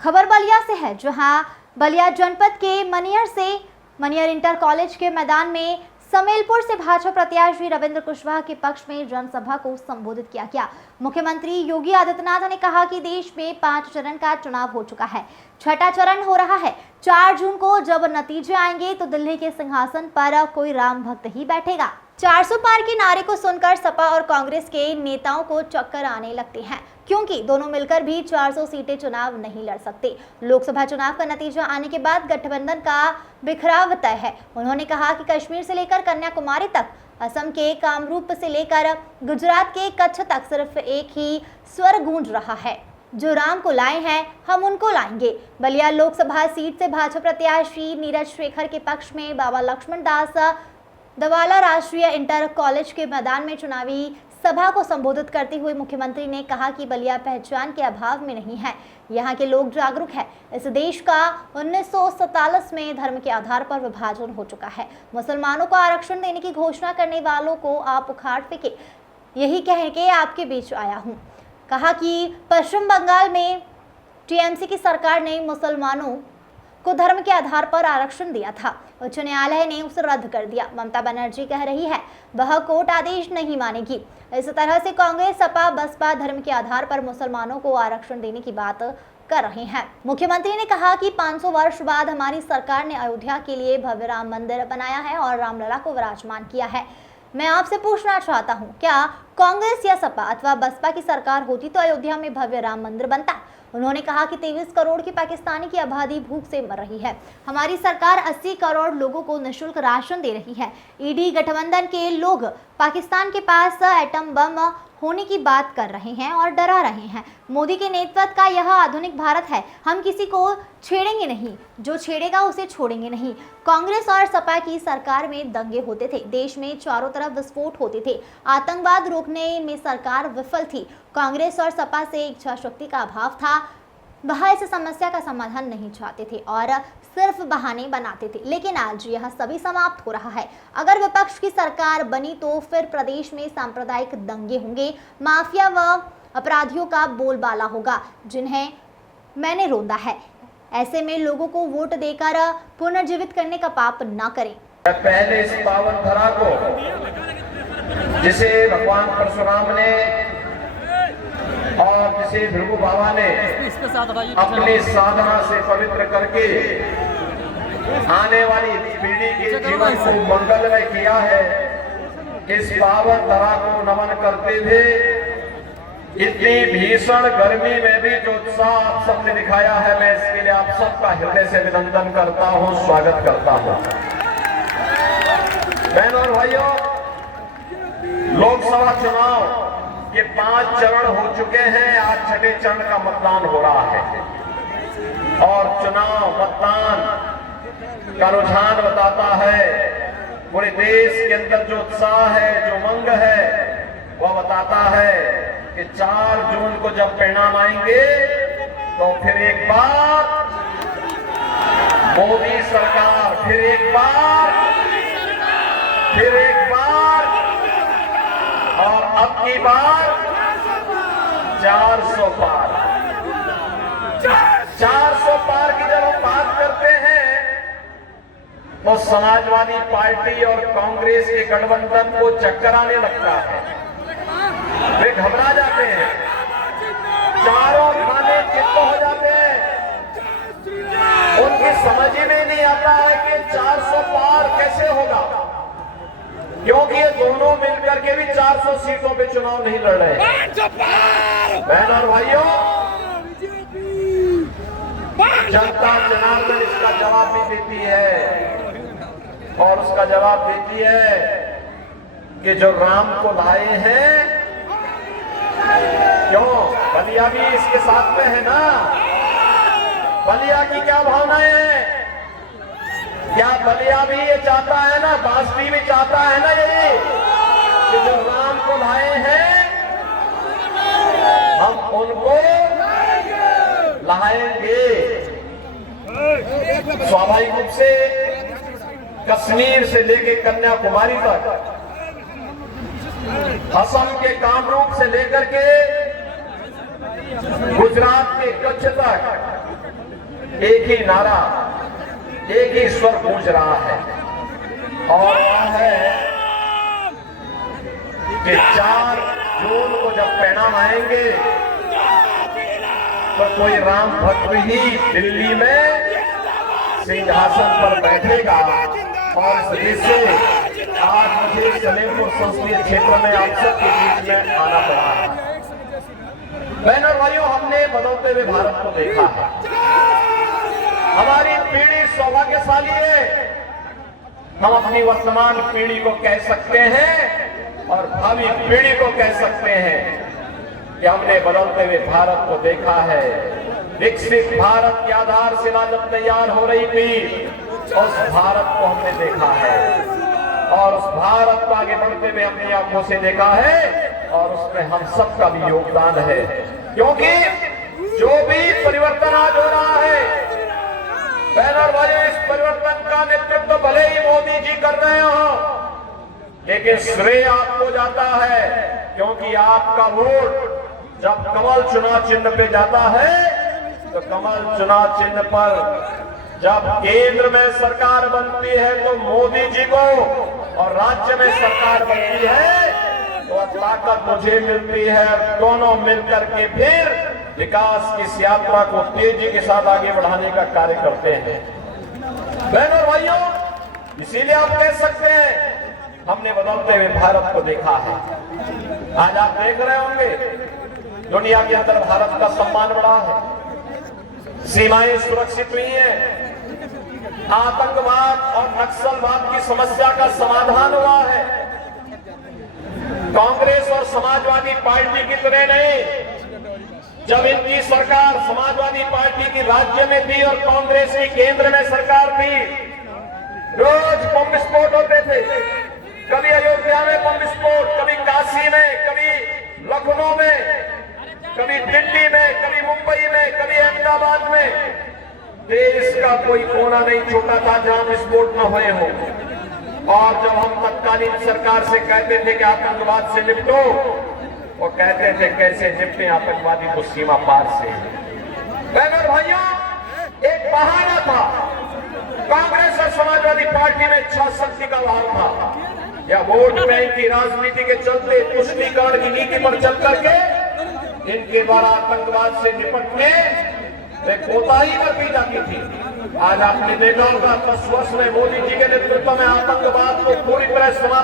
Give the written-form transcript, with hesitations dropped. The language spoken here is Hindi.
खबर बलिया से है, जहां बलिया जनपद के मनियर इंटर कॉलेज के मैदान में समेलपुर से भाजपा प्रत्याशी रविंद्र कुशवाहा के पक्ष में जनसभा को संबोधित किया गया। मुख्यमंत्री योगी आदित्यनाथ ने कहा कि देश में 5 चरण का चुनाव हो चुका है, 6वां चरण हो रहा है। 4 जून को जब नतीजे आएंगे तो दिल्ली के सिंहासन पर कोई राम भक्त ही बैठेगा। 400 पार के नारे को सुनकर सपा और कांग्रेस के नेताओं को चक्कर आने लगते हैं, क्योंकि दोनों मिलकर भी 400 सीटें चुनाव नहीं लड़ सकते। लोकसभा चुनाव का नतीजा आने के बाद गठबंधन का बिखराव तय है। उन्होंने कहा कि कश्मीर से लेकर कन्याकुमारी तक, असम के कामरूप से लेकर गुजरात के कच्छ तक सिर्फ एक ही स्वर गूंज रहा है, जो राम को लाए हैं हम उनको लाएंगे। बलिया लोकसभा सीट से भाजपा प्रत्याशी नीरज शेखर के पक्ष में बाबा लक्ष्मण दास दवाला राष्ट्रीय इंटर कॉलेज के मैदान में चुनावी सभा को संबोधित करते हुए मुख्यमंत्री ने कहा कि बलिया पहचान के अभाव में नहीं है, यहाँ के लोग जागरूक हैं। इस देश का 1947 में धर्म के आधार पर विभाजन हो चुका है। मुसलमानों को आरक्षण देने की घोषणा करने वालों को आप उखाड़ फेंके, यही कह के आपके बीच आया हूँ। कहा कि पश्चिम बंगाल में टीएमसी की सरकार ने मुसलमानों को धर्म के आधार पर आरक्षण दिया था, उच्च न्यायालय ने उसे रद्द कर दिया। ममता बनर्जी कह रही है वह कोर्ट आदेश नहीं मानेगी। इस तरह से कांग्रेस, सपा, बसपा धर्म के आधार पर मुसलमानों को आरक्षण देने की बात कर रहे हैं। मुख्यमंत्री ने कहा कि 500 वर्ष बाद हमारी सरकार ने अयोध्या के लिए भव्य राम मंदिर बनाया है और रामलला को विराजमान किया है। मैं आपसे पूछना चाहता हूं, क्या कांग्रेस या सपा अथवा बसपा की सरकार होती तो अयोध्या में भव्य राम मंदिर बनता? उन्होंने कहा कि 23 करोड़ की पाकिस्तानी की आबादी भूख से मर रही है। हमारी सरकार 80 करोड़ लोगों को निःशुल्क राशन दे रही है। ईडी गठबंधन के लोग पाकिस्तान के पास एटम बम होने की बात कर रहे हैं और डरा रहे हैं। मोदी के नेतृत्व का यह आधुनिक भारत है। हम किसी को छेड़ेंगे नहीं, जो छेड़ेगा उसे छोड़ेंगे नहीं। कांग्रेस और सपा की सरकार में दंगे होते थे, देश में चारों तरफ विस्फोट होते थे, आतंकवाद रोकने में सरकार विफल थी। कांग्रेस और सपा से इच्छा शक्ति का अभाव था। वह इस समस्या का समाधान नहीं चाहते थे और सिर्फ बहाने बनाते थे, लेकिन आज यह सभी समाप्त हो रहा है। अगर विपक्ष की सरकार बनी तो फिर प्रदेश में सांप्रदायिक दंगे होंगे, माफिया व अपराधियों का बोलबाला होगा, जिन्हें मैंने रोंदा है। ऐसे में लोगों को वोट देकर पुनर्जीवित करने का पाप ना करें। पहले इस पावन धरा को, जिसे भगवान परशुराम ने और जिसे भृगु बाबा ने अपनी साधना से पवित्र करके आने वाली पीढ़ी के जीवन को मंगलमय किया है, इस पावन धरा को नमन करते हुए इतनी भीषण गर्मी में भी जो उत्साह आप सबने दिखाया है, मैं इसके लिए आप सबका हृदय से अभिनंदन करता हूं, स्वागत करता हूं। बहनों और भाइयों, लोकसभा चुनाव के 5 चरण हो चुके हैं। आज 6वें चरण का मतदान हो रहा है और चुनाव मतदान का रुझान बताता है, पूरे देश के अंदर जो उत्साह है, जो उमंग है, वह बताता है कि 4 जून को जब परिणाम आएंगे तो फिर एक बार मोदी सरकार, फिर एक बार और अब की बार 400 पार। 400 पार की जब हम बात करते हैं तो समाजवादी पार्टी और कांग्रेस के गठबंधन को चक्कर आने लगता है, वे घबरा जाते हैं, चारों खाने चित्त हो जाते हैं। उनकी समझ ही में नहीं आता है कि 400 पार कैसे होगा, क्योंकि ये दोनों मिलकर के भी 400 सीटों पे चुनाव नहीं लड़ रहे हैं। बहनों और भाइयों, जनता जनार्दन इसका जवाब भी देती है और उसका जवाब देती है कि जो राम को लाए हैं, क्यों बलिया भी इसके साथ में है ना। बलिया की क्या भावनाएं हैं? क्या बलिया भी ये चाहता है ना, बांसुरी भी चाहता है ना, ये कि जो राम को लाए हैं हम उनको लाएंगे। स्वाभाविक रूप से कश्मीर से लेके कन्याकुमारी तक, असम के कामरूप से लेकर के गुजरात के कच्छ तक, एक ही नारा, एक ही स्वर गूंज रहा है, और वह है कि 4 जून को जब पैनाम आएंगे तो कोई राम भक्त ही दिल्ली में सिंहासन पर बैठेगा। और इस वजह से आज मुझे सलेमपुर संसदीय क्षेत्र में आप सबके बीच में आना पड़ा है। बहनों और भाइयों, हमने बदलते हुए भारत को देखा है। हमारी पीढ़ी सौभाग्यशाली है। हम अपनी वर्तमान पीढ़ी को कह सकते हैं और भावी पीढ़ी को कह सकते हैं कि हमने बदलते हुए भारत को देखा है। विकसित भारत की आधारशिला जब तैयार हो रही थी, उस भारत को हमने देखा है और उस भारत को आगे बढ़ते हुए अपनी आंखों से देखा है, और उसमें हम सबका भी योगदान है। क्योंकि जो भी परिवर्तन आज हो रहा है, बहनों और भाइयों, इस परिवर्तन का नेतृत्व भले ही मोदी जी कर रहे हो, लेकिन श्रेय आपको जाता है। क्योंकि आपका वोट जब कमल चुनाव चिन्ह पे जाता है, तो कमल चुनाव चिन्ह पर जब केंद्र में सरकार बनती है तो मोदी जी को, और राज्य में सरकार बनती है तो ताकत मुझे मिलती है। दोनों मिलकर के फिर विकास की इस यात्रा को तेजी के साथ आगे बढ़ाने का कार्य करते हैं। बहनों और भाइयों, इसीलिए आप कह सकते हैं हमने बदलते हुए भारत को देखा है। आज आप देख रहे होंगे दुनिया के अंदर भारत का सम्मान बढ़ा है, सीमाएं सुरक्षित हुई हैं, आतंकवाद और नक्सलवाद की समस्या का समाधान हुआ है। कांग्रेस और समाजवादी पार्टी की तरह नहीं। जब इनकी सरकार समाजवादी पार्टी की राज्य में थी और कांग्रेस की केंद्र में सरकार थी, रोज बम विस्फोट होते थे। कभी अयोध्या में बम विस्फोट, कभी काशी में, कभी लखनऊ में, कभी दिल्ली में, कभी मुंबई में, कभी अहमदाबाद में। देश का कोई कोना नहीं छूटा था जहां विस्फोट न हुए हो। और जब हम तत्कालीन सरकार से कहते थे कि आतंकवाद से निपटो, वो कहते थे कैसे निपटे आतंकवादी तो सीमा पार से। बहनों और भाइयों, एक बहाना था। कांग्रेस और समाजवादी पार्टी में इच्छा शक्ति का भाव था, या वोट बैंक की राजनीति के चलते तुष्टीकरण की नीति पर चल करके इनके द्वारा आतंकवाद से निपटने में कोताही बरती जाती थी। आज आपने देखा होगा 10 वर्ष में मोदी जी के नेतृत्व में आतंकवाद को पूरी तरह समाप्त